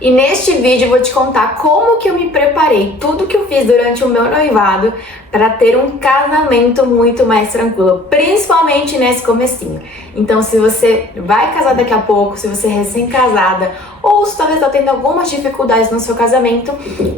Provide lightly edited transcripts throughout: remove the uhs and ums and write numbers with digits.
E neste vídeo eu vou te contar como que eu me preparei, tudo que eu fiz durante o meu noivado para ter um casamento muito mais tranquilo, principalmente nesse comecinho. Então, se você vai casar daqui a pouco, se você é recém-casada ou se talvez está tendo algumas dificuldades no seu casamento,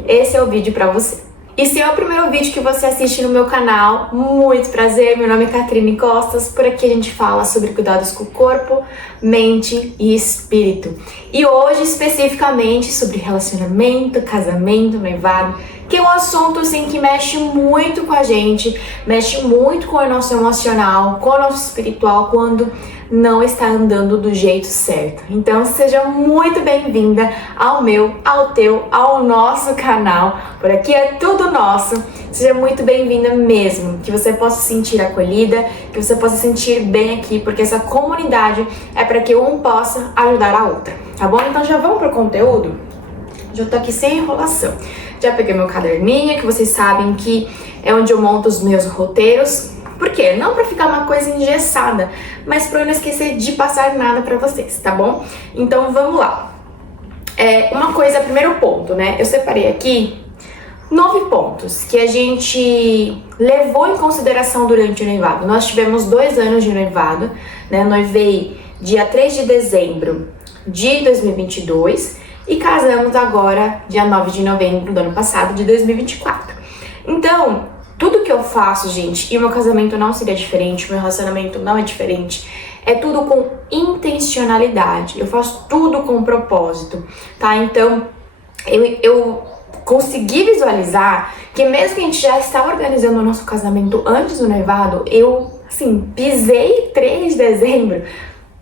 esse é o vídeo para você. E se é o primeiro vídeo que você assiste no meu canal, muito prazer, meu nome é Catrine Costas, por aqui a gente fala sobre cuidados com o corpo, mente e espírito. E hoje especificamente sobre relacionamento, casamento, noivado, que é um assunto assim que mexe muito com a gente, mexe muito com o nosso emocional, com o nosso espiritual quando não está andando do jeito certo. Então seja muito bem-vinda ao meu, ao teu, ao nosso canal. Por aqui é tudo nosso. Seja muito bem-vinda mesmo, que você possa se sentir acolhida, que você possa se sentir bem aqui, porque essa comunidade é para que um possa ajudar a outra, tá bom? Então já vamos pro conteúdo? Já tô aqui sem enrolação. Já peguei meu caderninho, que vocês sabem que é onde eu monto os meus roteiros. Por quê? Não para ficar uma coisa engessada, mas para eu não esquecer de passar nada para vocês, tá bom? Então vamos lá. Uma coisa, primeiro ponto, né? Eu separei aqui 9 pontos que a gente levou em consideração durante o noivado. Nós tivemos 2 anos de noivado, né? Noivei dia 3 de dezembro de 2022 e casamos agora dia 9 de novembro do ano passado, de 2024. Então, tudo que eu faço, gente, e o meu casamento não seria diferente, o meu relacionamento não é diferente, é tudo com intencionalidade, eu faço tudo com propósito, tá? Então, eu consegui visualizar que mesmo que a gente já estava organizando o nosso casamento antes do noivado, eu, assim, pisei 3 de dezembro,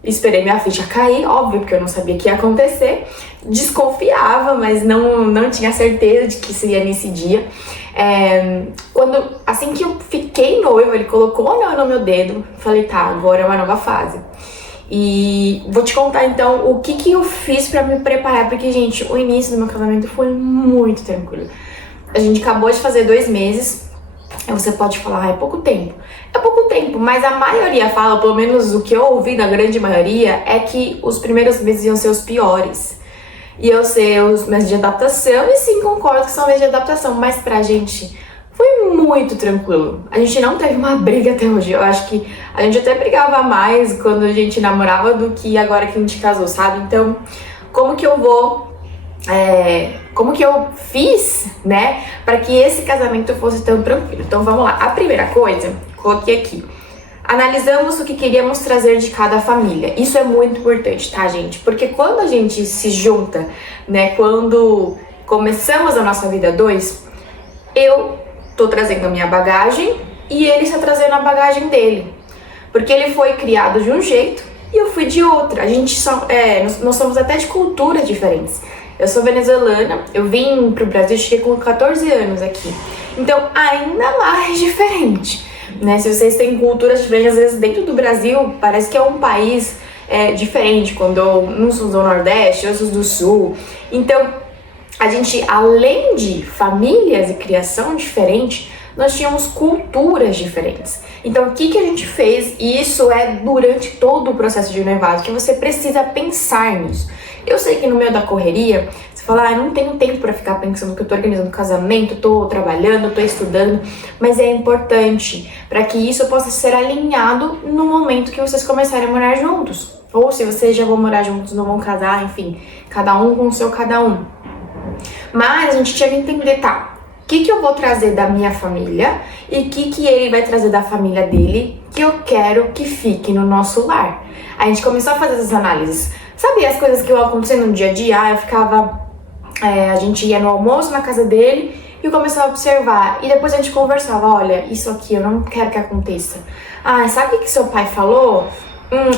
esperei minha ficha cair, óbvio, porque eu não sabia o que ia acontecer, desconfiava, mas não tinha certeza de que seria nesse dia. Assim que eu fiquei noiva, ele colocou o anel no meu dedo, falei, tá, agora é uma nova fase. E vou te contar então o que eu fiz pra me preparar, porque, gente, o início do meu casamento foi muito tranquilo. A gente acabou de fazer 2 meses, você pode falar, é pouco tempo. É pouco tempo, mas a maioria fala, pelo menos o que eu ouvi da grande maioria, é que os primeiros meses iam ser os piores. Iam ser os meses de adaptação, e sim, concordo que são meses de adaptação, mas pra gente foi muito tranquilo. A gente não teve uma briga até hoje. Eu acho que a gente até brigava mais quando a gente namorava do que agora que a gente casou, sabe? Então, como que eu fiz, né, para que esse casamento fosse tão tranquilo? Então vamos lá. A primeira coisa, coloquei aqui. Analisamos o que queríamos trazer de cada família. Isso é muito importante, tá, gente? Porque quando a gente se junta, né, quando começamos a nossa vida 2, eu tô trazendo a minha bagagem e ele está trazendo a bagagem dele. Porque ele foi criado de um jeito e eu fui de outra. Nós somos até de culturas diferentes. Eu sou venezuelana, eu vim pro Brasil, cheguei com 14 anos aqui. Então, ainda mais diferente, né? Se vocês têm culturas diferentes, às vezes dentro do Brasil, parece que é um país diferente. Quando uns são do Nordeste, outros do Sul. Então, a gente, além de famílias e criação diferente, nós tínhamos culturas diferentes. Então, o que a gente fez? E isso é durante todo o processo de noivado, que você precisa pensar nisso. Eu sei que no meio da correria, você fala, eu não tenho tempo para ficar pensando que eu tô organizando casamento, tô trabalhando, tô estudando, mas é importante para que isso possa ser alinhado no momento que vocês começarem a morar juntos. Ou se vocês já vão morar juntos, não vão casar, enfim, cada um com o seu cada um. Mas a gente tinha que entender, tá, o que eu vou trazer da minha família e o que ele vai trazer da família dele que eu quero que fique no nosso lar. A gente começou a fazer essas análises. Sabe as coisas que iam acontecer no dia a dia? A gente ia no almoço na casa dele e eu começava a observar. E depois a gente conversava, olha, isso aqui eu não quero que aconteça. Sabe o que seu pai falou?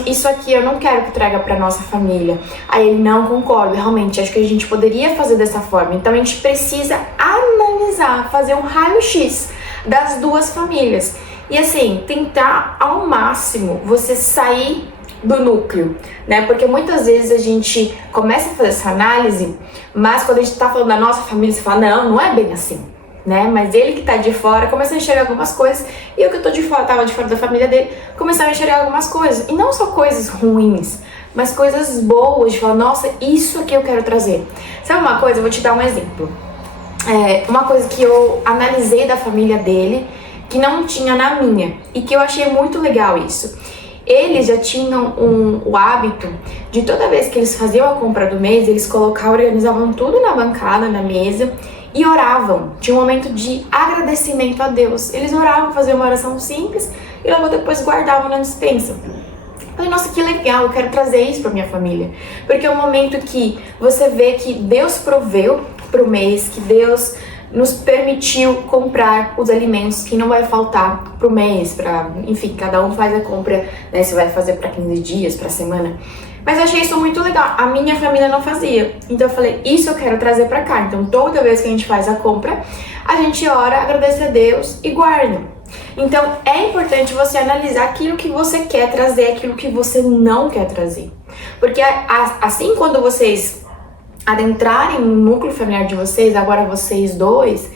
Isso aqui eu não quero que traga pra nossa família. Aí ele, não, concordo, realmente, acho que a gente poderia fazer dessa forma. Então a gente precisa analisar, fazer um raio-x das 2 famílias. E assim, tentar ao máximo você sair do núcleo, né? Porque muitas vezes a gente começa a fazer essa análise, mas quando a gente tá falando da nossa família, você fala, não é bem assim, né? Mas ele que tá de fora começa a enxergar algumas coisas e eu que tô de fora, tava de fora da família dele, começava a enxergar algumas coisas. E não só coisas ruins, mas coisas boas, de falar, nossa, isso aqui eu quero trazer. Sabe uma coisa? Eu vou te dar um exemplo. Uma coisa que eu analisei da família dele, que não tinha na minha, e que eu achei muito legal isso. Eles já tinham o hábito de toda vez que eles faziam a compra do mês, eles organizavam tudo na bancada, na mesa, e oravam. Tinha um momento de agradecimento a Deus. Eles oravam, faziam uma oração simples, e logo depois guardavam na despensa. Eu falei, nossa, que legal, eu quero trazer isso pra minha família. Porque é um momento que você vê que Deus proveu pro mês, que Deus nos permitiu comprar os alimentos que não vai faltar pro mês, enfim, cada um faz a compra, né, se vai fazer para 15 dias, pra semana. Mas eu achei isso muito legal, a minha família não fazia. Então eu falei, isso eu quero trazer pra cá. Então toda vez que a gente faz a compra, a gente ora, agradece a Deus e guarda. Então é importante você analisar aquilo que você quer trazer, aquilo que você não quer trazer. Porque assim, quando vocês adentrarem no núcleo familiar de vocês, agora vocês dois,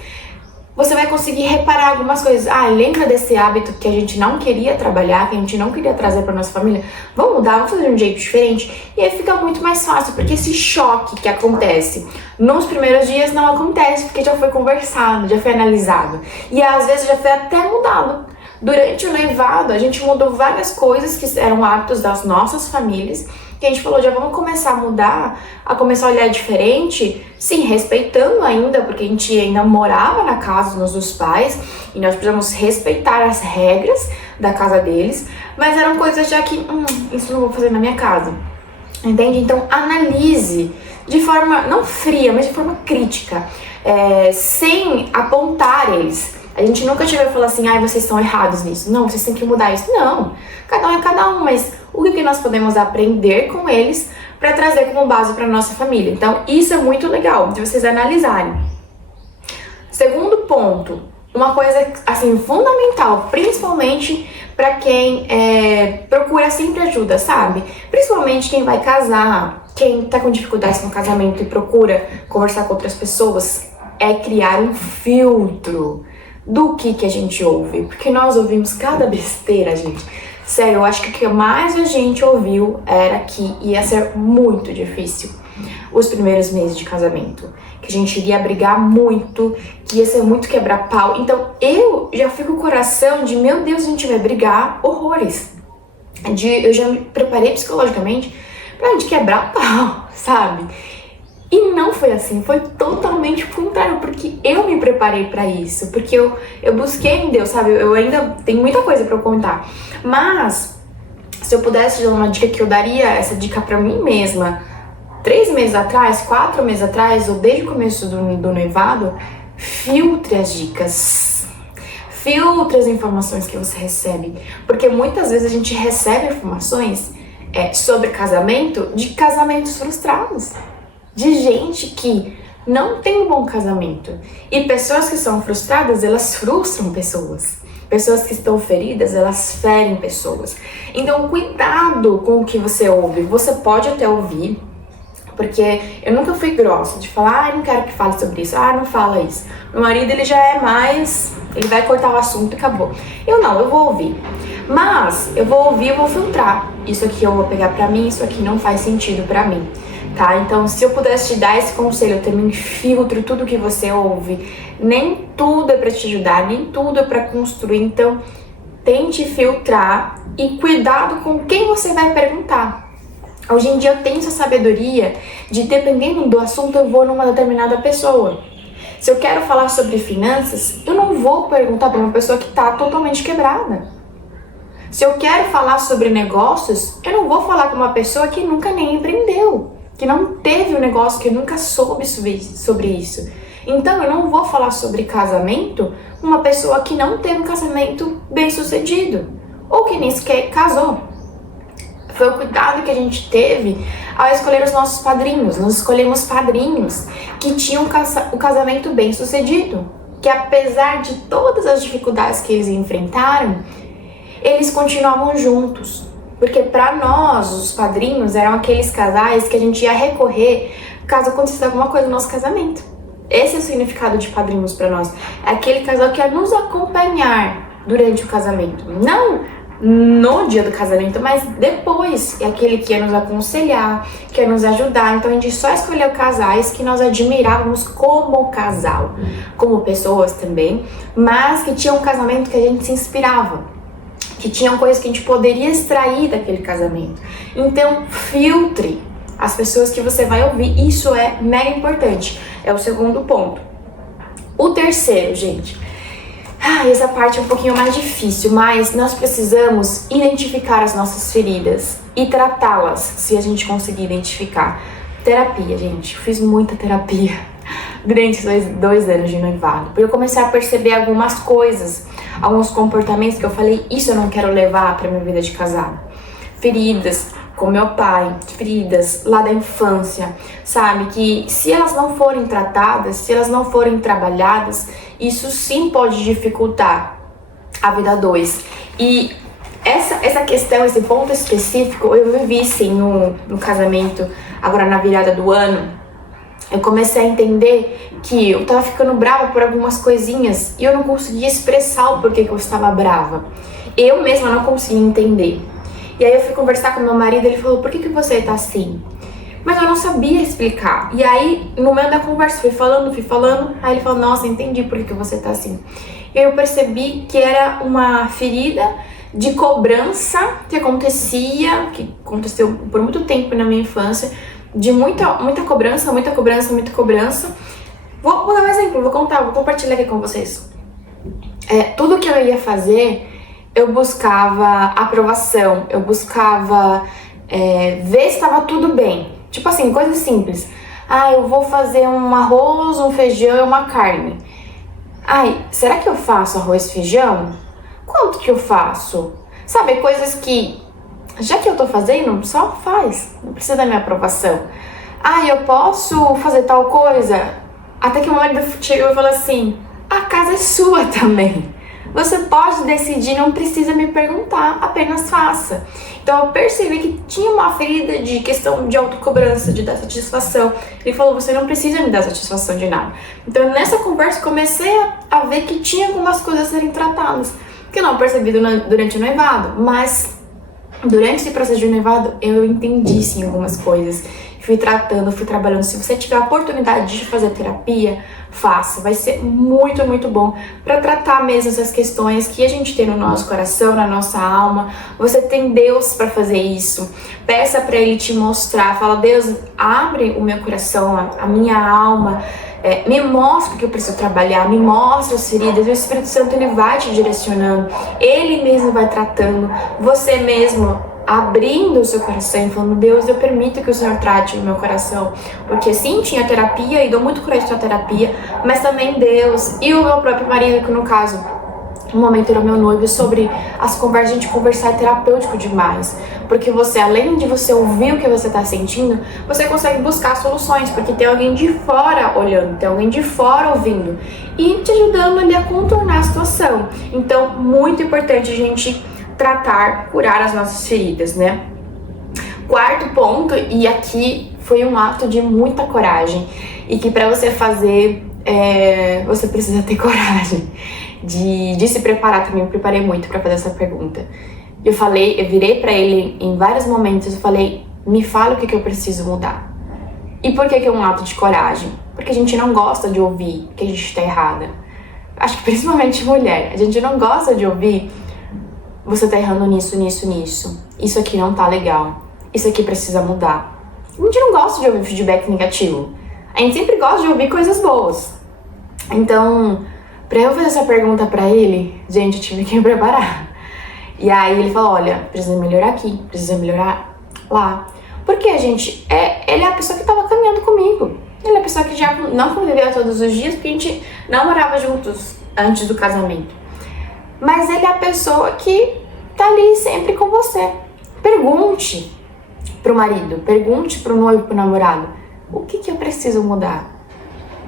você vai conseguir reparar algumas coisas. Lembra desse hábito que a gente não queria trabalhar, que a gente não queria trazer para nossa família? Vamos mudar, vamos fazer de um jeito diferente. E aí fica muito mais fácil, porque esse choque que acontece nos primeiros dias não acontece, porque já foi conversado, já foi analisado. E às vezes já foi até mudado. Durante o noivado, a gente mudou várias coisas que eram hábitos das nossas famílias, que a gente falou, já vamos começar a mudar, a começar a olhar diferente, sim, respeitando ainda, porque a gente ainda morava na casa dos nossos pais, e nós precisamos respeitar as regras da casa deles, mas eram coisas já que, isso não vou fazer na minha casa, entende? Então, analise de forma, não fria, mas de forma crítica, sem apontar eles. A gente nunca chegou a falar assim, vocês estão errados nisso. Não, vocês têm que mudar isso. Não, cada um é cada um, mas o que nós podemos aprender com eles para trazer como base para nossa família. Então, isso é muito legal de vocês analisarem. Segundo ponto, uma coisa assim fundamental, principalmente para quem procura sempre ajuda, sabe? Principalmente quem vai casar, quem tá com dificuldades no casamento e procura conversar com outras pessoas, é criar um filtro do que a gente ouve, porque nós ouvimos cada besteira, gente. Sério, eu acho que o que mais a gente ouviu era que ia ser muito difícil os primeiros meses de casamento, que a gente iria brigar muito, que ia ser muito quebrar pau. Então eu já fico com o coração de, meu Deus, a gente vai brigar horrores. Eu já me preparei psicologicamente pra gente quebrar pau, sabe? E não foi assim, foi totalmente o contrário, porque eu me preparei pra isso, porque eu busquei em Deus, sabe? Eu ainda tenho muita coisa pra eu contar, mas se eu pudesse dar uma dica que eu daria, essa dica pra mim mesma, 3 meses atrás, 4 meses atrás, ou desde o começo do noivado, filtre as dicas, filtre as informações que você recebe, porque muitas vezes a gente recebe informações sobre casamento de casamentos frustrados, de gente que não tem um bom casamento. E pessoas que são frustradas, elas frustram pessoas. Pessoas que estão feridas, elas ferem pessoas. Então, cuidado com o que você ouve. Você pode até ouvir, porque eu nunca fui grossa de falar, não quero que fale sobre isso, não fala isso. Meu marido, ele já é mais, ele vai cortar o assunto e acabou. Eu vou ouvir. Mas eu vou ouvir, eu vou filtrar. Isso aqui eu vou pegar pra mim, isso aqui não faz sentido pra mim. Tá? Então, se eu pudesse te dar esse conselho, eu também filtro tudo que você ouve. Nem tudo é pra te ajudar, nem tudo é pra construir. Então, tente filtrar e cuidado com quem você vai perguntar. Hoje em dia eu tenho essa sabedoria de, dependendo do assunto, eu vou numa determinada pessoa. Se eu quero falar sobre finanças, eu não vou perguntar pra uma pessoa que tá totalmente quebrada. Se eu quero falar sobre negócios, eu não vou falar com uma pessoa que nunca nem empreendeu, que não teve um negócio, que nunca soube sobre isso. Então, eu não vou falar sobre casamento com uma pessoa que não teve um casamento bem sucedido, ou que nem sequer casou. Foi o cuidado que a gente teve ao escolher os nossos padrinhos. Nós escolhemos padrinhos que tinham o casamento bem sucedido, que apesar de todas as dificuldades que eles enfrentaram, eles continuavam juntos. Porque para nós, os padrinhos eram aqueles casais que a gente ia recorrer caso acontecesse alguma coisa no nosso casamento. Esse é o significado de padrinhos para nós. É aquele casal que ia nos acompanhar durante o casamento. Não no dia do casamento, mas depois. É aquele que ia nos aconselhar, que ia nos ajudar. Então a gente só escolheu casais que nós admirávamos como casal, como pessoas também, mas que tinham um casamento que a gente se inspirava, que tinham coisas que a gente poderia extrair daquele casamento. Então filtre as pessoas que você vai ouvir, isso é mega importante. É o segundo ponto. O terceiro, gente, essa parte é um pouquinho mais difícil, mas nós precisamos identificar as nossas feridas e tratá-las, se a gente conseguir identificar. Terapia, gente, eu fiz muita terapia durante esses 2 anos de noivado, porque eu comecei a perceber algumas coisas, alguns comportamentos que eu falei, isso eu não quero levar para minha vida de casado. Feridas com meu pai, feridas lá da infância, sabe? Que se elas não forem tratadas, se elas não forem trabalhadas, isso sim pode dificultar a vida a dois. E essa questão, esse ponto específico, eu vivi sim no casamento, agora na virada do ano. Eu comecei a entender que eu tava ficando brava por algumas coisinhas e eu não conseguia expressar o porquê que eu estava brava. Eu mesma não conseguia entender. E aí eu fui conversar com meu marido, ele falou, por que você tá assim? Mas eu não sabia explicar. E aí, no meio da conversa, fui falando, aí ele falou, nossa, entendi por que você tá assim. E aí eu percebi que era uma ferida de cobrança que aconteceu por muito tempo na minha infância, de muita cobrança. Vou dar um exemplo, vou compartilhar aqui com vocês. Tudo que eu ia fazer, eu buscava aprovação, eu buscava ver se estava tudo bem. Tipo assim, coisas simples. Eu vou fazer um arroz, um feijão e uma carne. Será que eu faço arroz e feijão? Quanto que eu faço? Sabe, coisas que, já que eu tô fazendo, só faz. Não precisa da minha aprovação. Eu posso fazer tal coisa? Até que o meu marido chegou e falou assim, a casa é sua também. Você pode decidir, não precisa me perguntar, apenas faça. Então eu percebi que tinha uma ferida de questão de autocobrança, de dar satisfação. Ele falou, você não precisa me dar satisfação de nada. Então nessa conversa comecei a ver que tinha algumas coisas a serem tratadas, que eu não percebi durante o noivado, mas durante esse processo de noivado eu entendi sim algumas coisas. Fui tratando, fui trabalhando. Se você tiver a oportunidade de fazer terapia, faça. Vai ser muito, muito bom para tratar mesmo essas questões que a gente tem no nosso coração, na nossa alma. Você tem Deus para fazer isso. Peça para Ele te mostrar. Fala, Deus, abre o meu coração, a minha alma. Me mostra o que eu preciso trabalhar, me mostra as feridas. O Espírito Santo, ele vai te direcionando. Ele mesmo vai tratando. Você mesmo abrindo o seu coração e falando, Deus, eu permito que o Senhor trate o meu coração, porque sim, tinha terapia e dou muito crédito à terapia, mas também Deus e o meu próprio marido, que no caso, no momento era meu noivo, sobre as conversas, a gente conversar é terapêutico demais, porque você, além de você ouvir o que você está sentindo, você consegue buscar soluções, porque tem alguém de fora olhando, tem alguém de fora ouvindo e te ajudando ali a contornar a situação. Então, muito importante a gente tratar, curar as nossas feridas, né? Quarto ponto, e aqui foi um ato de muita coragem, e que para você fazer, você precisa ter coragem de se preparar também. Eu preparei muito para fazer essa pergunta. Eu virei para ele em vários momentos, eu falei, me fala o que eu preciso mudar. E por que é um ato de coragem? Porque a gente não gosta de ouvir que a gente tá errada. Acho que principalmente mulher, a gente não gosta de ouvir, você tá errando nisso. Isso aqui não tá legal. Isso aqui precisa mudar. A gente não gosta de ouvir feedback negativo. A gente sempre gosta de ouvir coisas boas. Então, pra eu fazer essa pergunta pra ele, gente, eu tive que me preparar. E aí ele falou, olha, precisa melhorar aqui, precisa melhorar lá. Porque, gente, ele é a pessoa que tava caminhando comigo. Ele é a pessoa que já não conviveu todos os dias, porque a gente não morava juntos antes do casamento. Mas ele é a pessoa que tá ali sempre com você. Pergunte pro marido, pergunte pro noivo, pro namorado, o que eu preciso mudar?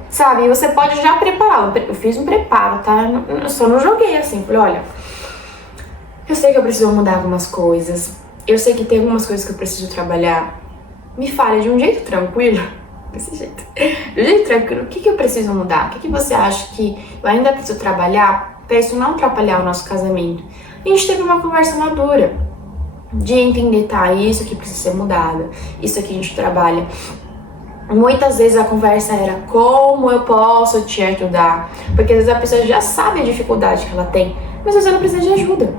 Sabe, e você pode já preparar. Eu fiz um preparo, tá? Eu só não joguei assim, falei, olha, eu sei que eu preciso mudar algumas coisas, eu sei que tem algumas coisas que eu preciso trabalhar. Me fale de um jeito tranquilo, desse jeito, de um jeito tranquilo, o que eu preciso mudar? O que você acha que eu ainda preciso trabalhar para isso não atrapalhar o nosso casamento? a gente teve uma conversa madura de entender, tá, isso aqui precisa ser mudado, isso aqui a gente trabalha. Muitas vezes a conversa era como eu posso te ajudar, porque às vezes a pessoa já sabe a dificuldade que ela tem, mas às vezes ela precisa de ajuda.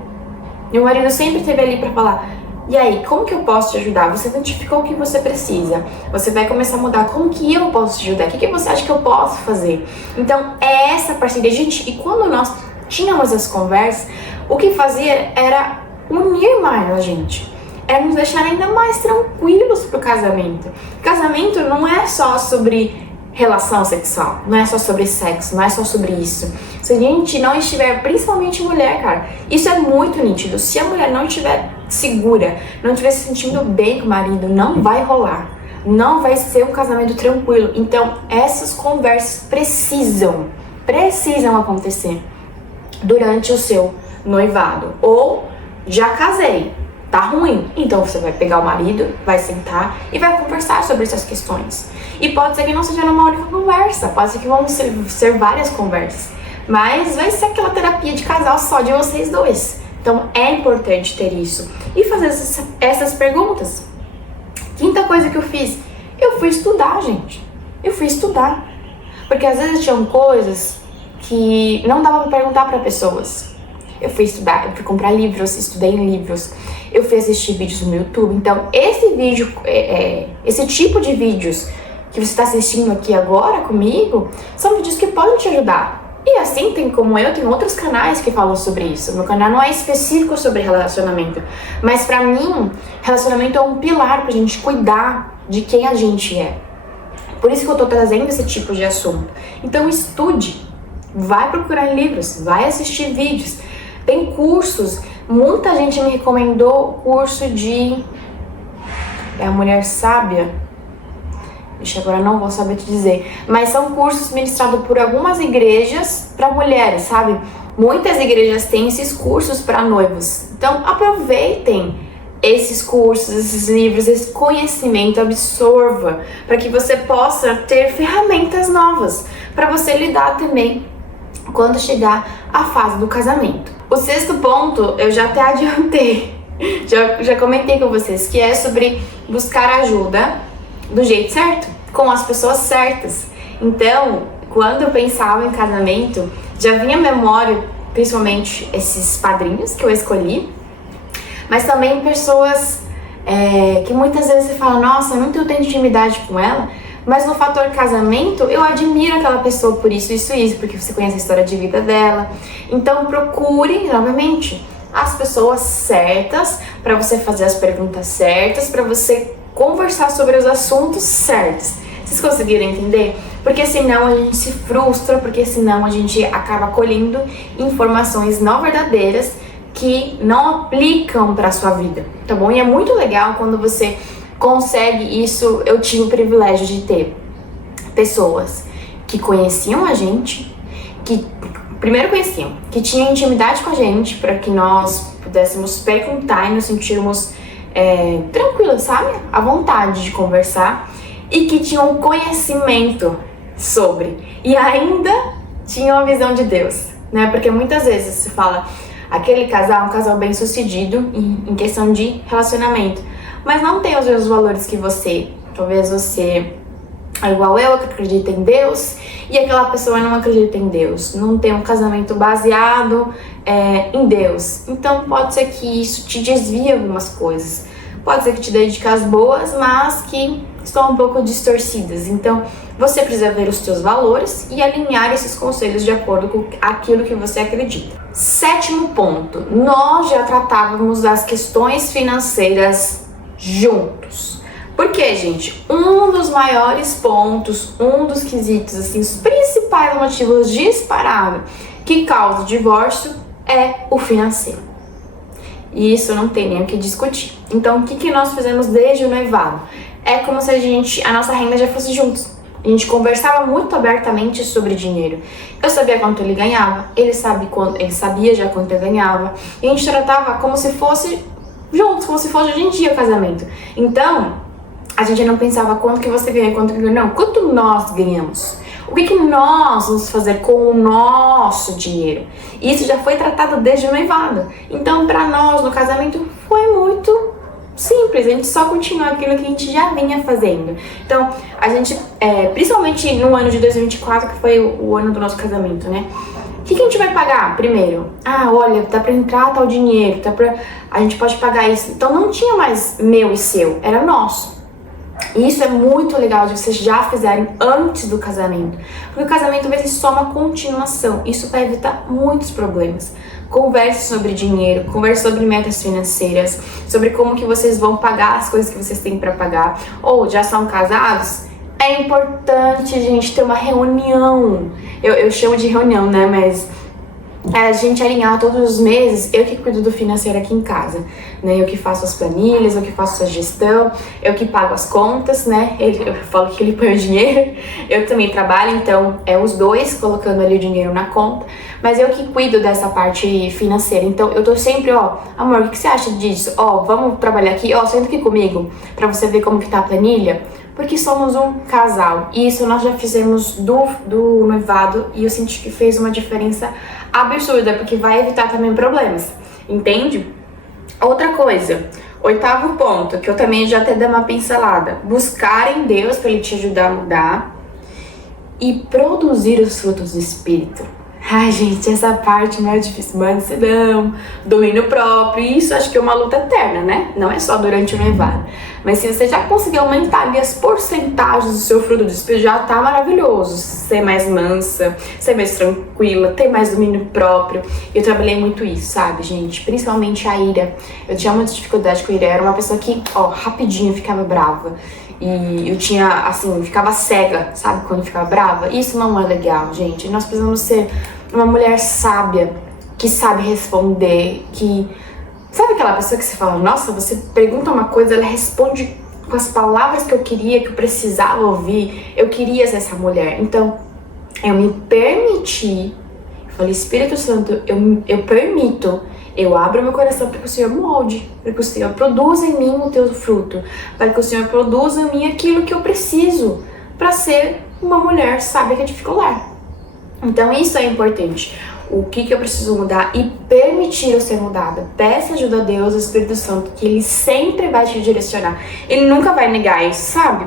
Meu marido sempre esteve ali pra falar, e aí, como que eu posso te ajudar? Você identificou o que você precisa, você vai começar a mudar, como que eu posso te ajudar? O que você acha que eu posso fazer? Então, é essa parceria, gente, e quando nós tínhamos as conversas, o que fazia era unir mais a gente. É nos deixar ainda mais tranquilos pro casamento. Casamento não é só sobre relação sexual, não é só sobre sexo, não é só sobre isso. Se a gente não estiver, principalmente mulher, cara, isso é muito nítido. Se a mulher não estiver segura, não estiver se sentindo bem com o marido, não vai rolar. Não vai ser um casamento tranquilo. Então, essas conversas precisam acontecer durante o seu noivado. Ou, já casei, tá ruim, então você vai pegar o marido, vai sentar e vai conversar sobre essas questões. E pode ser que não seja numa única conversa, pode ser que vão ser várias conversas, mas vai ser aquela terapia de casal só de vocês dois. Então é importante ter isso e fazer essas perguntas. Quinta coisa que eu fiz, eu fui estudar, gente. Eu fui estudar, porque às vezes tinham coisas que não dava pra perguntar pra pessoas. Eu fui estudar, eu fui comprar livros, estudei em livros, eu fui assistir vídeos no YouTube. Então, esse tipo de vídeos que você está assistindo aqui agora comigo, são vídeos que podem te ajudar. E assim, tem outros canais que falam sobre isso. Meu canal não é específico sobre relacionamento, mas pra mim, relacionamento é um pilar pra gente cuidar de quem a gente é. Por isso que eu tô trazendo esse tipo de assunto. Então, estude, vai procurar livros, vai assistir vídeos. Tem cursos, muita gente me recomendou o curso de A Mulher Sábia. Ixi, agora não vou saber te dizer. Mas são cursos ministrados por algumas igrejas para mulheres, sabe? Muitas igrejas têm esses cursos para noivos. Então aproveitem esses cursos, esses livros, esse conhecimento, absorva, para que você possa ter ferramentas novas para você lidar também quando chegar a fase do casamento. O sexto ponto, eu já até adiantei, já comentei com vocês, que é sobre buscar ajuda do jeito certo, com as pessoas certas. Então, quando eu pensava em casamento, já vinha à memória, principalmente esses padrinhos que eu escolhi, mas também pessoas que muitas vezes você fala, nossa, eu não tenho tanta intimidade com ela, mas no fator casamento, eu admiro aquela pessoa por isso, porque você conhece a história de vida dela. Então procure, novamente, as pessoas certas, para você fazer as perguntas certas, para você conversar sobre os assuntos certos. Vocês conseguiram entender? Porque senão a gente se frustra, porque senão a gente acaba colhendo informações não verdadeiras que não aplicam para sua vida, tá bom? E é muito legal quando você consegue isso. Eu tive o privilégio de ter pessoas que conheciam a gente, que primeiro conheciam, que tinham intimidade com a gente, para que nós pudéssemos perguntar e nos sentirmos tranquilos, sabe? À vontade de conversar, e que tinham conhecimento sobre, e ainda tinham a visão de Deus, né? Porque muitas vezes se fala, aquele casal é um casal bem sucedido em questão de relacionamento, mas não tem os mesmos valores que você. Talvez você é igual eu, que acredita em Deus, e aquela pessoa não acredita em Deus. Não tem um casamento baseado em Deus. Então pode ser que isso te desvie algumas coisas. Pode ser que te dê dicas boas, mas que estão um pouco distorcidas. Então você precisa ver os seus valores e alinhar esses conselhos de acordo com aquilo que você acredita. Sétimo ponto, nós já tratávamos das questões financeiras juntos. Porque, gente, um dos maiores pontos, um dos quesitos, assim, os principais motivos disparados que causa o divórcio é o financeiro. E isso não tem nem o que discutir. Então, o que nós fizemos desde o noivado? É como se a nossa renda já fosse juntos. A gente conversava muito abertamente sobre dinheiro. Eu sabia quanto ele ganhava, ele sabia já quanto eu ganhava. E a gente tratava como se fosse juntos, como se fosse hoje em dia o casamento. Então, a gente não pensava quanto que você ganha, quanto que eu ganho, não, quanto nós ganhamos. O que nós vamos fazer com o nosso dinheiro? Isso já foi tratado desde o noivado. Então, para nós, no casamento, foi muito simples. A gente só continua aquilo que a gente já vinha fazendo. Então, a gente, principalmente no ano de 2024, que foi o ano do nosso casamento, né? O que a gente vai pagar primeiro? Olha, dá pra entrar tal dinheiro, a gente pode pagar isso. Então, não tinha mais meu e seu, era nosso. E isso é muito legal de vocês já fizerem antes do casamento. Porque o casamento vai ser só uma continuação. Isso vai evitar muitos problemas. Converse sobre dinheiro, converse sobre metas financeiras, sobre como que vocês vão pagar as coisas que vocês têm para pagar. Ou já são casados? É importante, gente, ter uma reunião. Eu chamo de reunião, né? Mas a gente alinhar todos os meses, eu que cuido do financeiro aqui em casa, né? Eu que faço as planilhas, eu que faço a gestão, eu que pago as contas, né? Eu falo que ele põe o dinheiro, eu também trabalho, então é os dois colocando ali o dinheiro na conta, mas eu que cuido dessa parte financeira. Então eu tô sempre, amor, o que você acha disso? Vamos trabalhar aqui, senta aqui comigo pra você ver como que tá a planilha. Porque somos um casal. E isso nós já fizemos do noivado e eu senti que fez uma diferença absurda, porque vai evitar também problemas, entende? Outra coisa, 8º ponto, que eu também já até dei uma pincelada: buscar em Deus para Ele te ajudar a mudar e produzir os frutos do Espírito. Ai, gente, essa parte não é difícil, mansidão, domínio próprio, isso acho que é uma luta eterna, né? Não é só durante o noivado. Mas se você já conseguir aumentar ali as porcentagens do seu fruto do Espírito, já tá maravilhoso. Ser mais mansa, ser mais tranquila, ter mais domínio próprio. Eu trabalhei muito isso, sabe, gente? Principalmente a ira. Eu tinha muita dificuldade com a ira. Eu era uma pessoa que, rapidinho ficava brava. E eu tinha, assim, ficava cega, sabe? Quando ficava brava. Isso não é legal, gente. Nós precisamos ser uma mulher sábia, que sabe responder, que... Sabe aquela pessoa que você fala, nossa, você pergunta uma coisa, ela responde com as palavras que eu queria, que eu precisava ouvir. Eu queria ser essa mulher. Então, eu me permiti, eu falei, Espírito Santo, eu permito, eu abro meu coração para que o Senhor molde, para que o Senhor produza em mim o teu fruto, para que o Senhor produza em mim aquilo que eu preciso para ser uma mulher sábia que edifica o lar. Então isso é importante. O que eu preciso mudar e permitir eu ser mudada. Peça ajuda a Deus, ao Espírito Santo, que Ele sempre vai te direcionar. Ele nunca vai negar isso, sabe?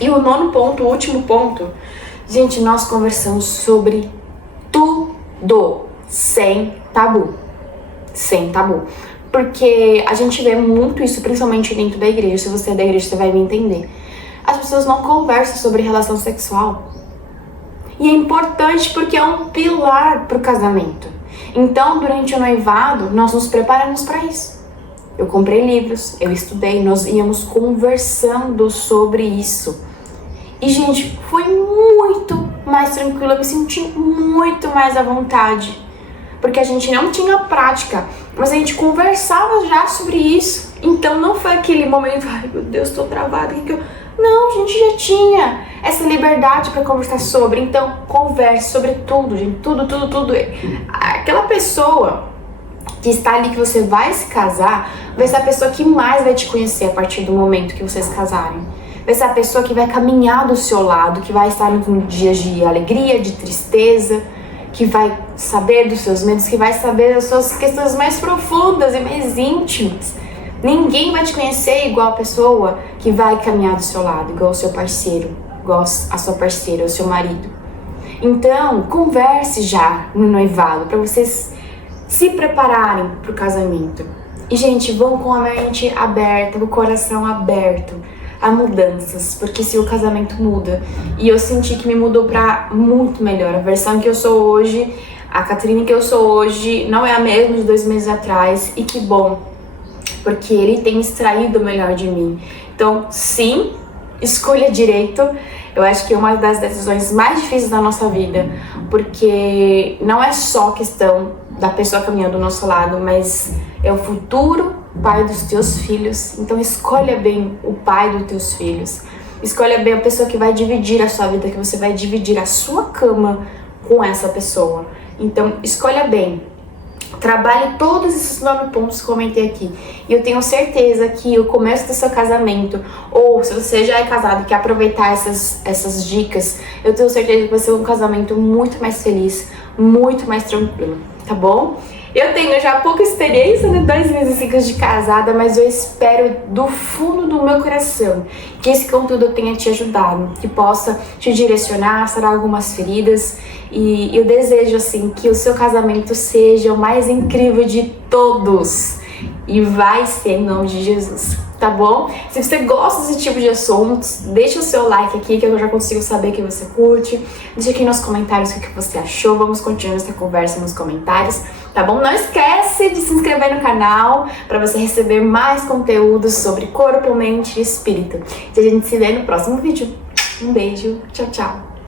E o 9º ponto, o último ponto, gente, nós conversamos sobre tudo, sem tabu. Sem tabu. Porque a gente vê muito isso, principalmente dentro da igreja. Se você é da igreja, você vai me entender. As pessoas não conversam sobre relação sexual. E é importante porque é um pilar para o casamento. Então, durante o noivado, nós nos preparamos para isso. Eu comprei livros, eu estudei, nós íamos conversando sobre isso. E, gente, foi muito mais tranquilo, eu me senti muito mais à vontade. Porque a gente não tinha prática, mas a gente conversava já sobre isso. Então, não foi aquele momento, ai meu Deus, tô travada, Não, a gente já tinha essa liberdade para conversar sobre. Então, converse sobre tudo, gente. Tudo. Aquela pessoa que está ali, que você vai se casar, vai ser a pessoa que mais vai te conhecer a partir do momento que vocês casarem. Vai ser a pessoa que vai caminhar do seu lado, que vai estar em dias de alegria, de tristeza, que vai saber dos seus medos, que vai saber das suas questões mais profundas e mais íntimas. Ninguém vai te conhecer igual a pessoa que vai caminhar do seu lado, igual o seu parceiro, igual a sua parceira, o seu marido. Então, converse já no noivado, para vocês se prepararem para o casamento. E, gente, vão com a mente aberta, com o coração aberto a mudanças, porque se o casamento muda, e eu senti que me mudou para muito melhor. A versão que eu sou hoje, a Catrine que eu sou hoje, não é a mesma de 2 meses atrás, e que bom, porque Ele tem extraído o melhor de mim. Então, sim, escolha direito. Eu acho que é uma das decisões mais difíceis da nossa vida, porque não é só questão da pessoa caminhando do nosso lado, mas é o futuro pai dos teus filhos. Então escolha bem o pai dos teus filhos. Escolha bem a pessoa que vai dividir a sua vida, que você vai dividir a sua cama com essa pessoa. Então escolha bem. Trabalhe todos esses 9 pontos que eu comentei aqui. E eu tenho certeza que o começo do seu casamento, ou se você já é casado e quer aproveitar essas dicas, eu tenho certeza que vai ser um casamento muito mais feliz, muito mais tranquilo, tá bom? Eu tenho já pouca experiência, né? 2 meses e 5 de casada, mas eu espero do fundo do meu coração que esse conteúdo tenha te ajudado, que possa te direcionar, sarar algumas feridas. E eu desejo, assim, que o seu casamento seja o mais incrível de todos. E vai ser em nome de Jesus, tá bom? Se você gosta desse tipo de assuntos, deixa o seu like aqui, que eu já consigo saber que você curte. Deixa aqui nos comentários o que você achou. Vamos continuar essa conversa nos comentários, tá bom? Não esquece de se inscrever no canal para você receber mais conteúdos sobre corpo, mente e espírito. E a gente se vê no próximo vídeo. Um beijo, tchau, tchau!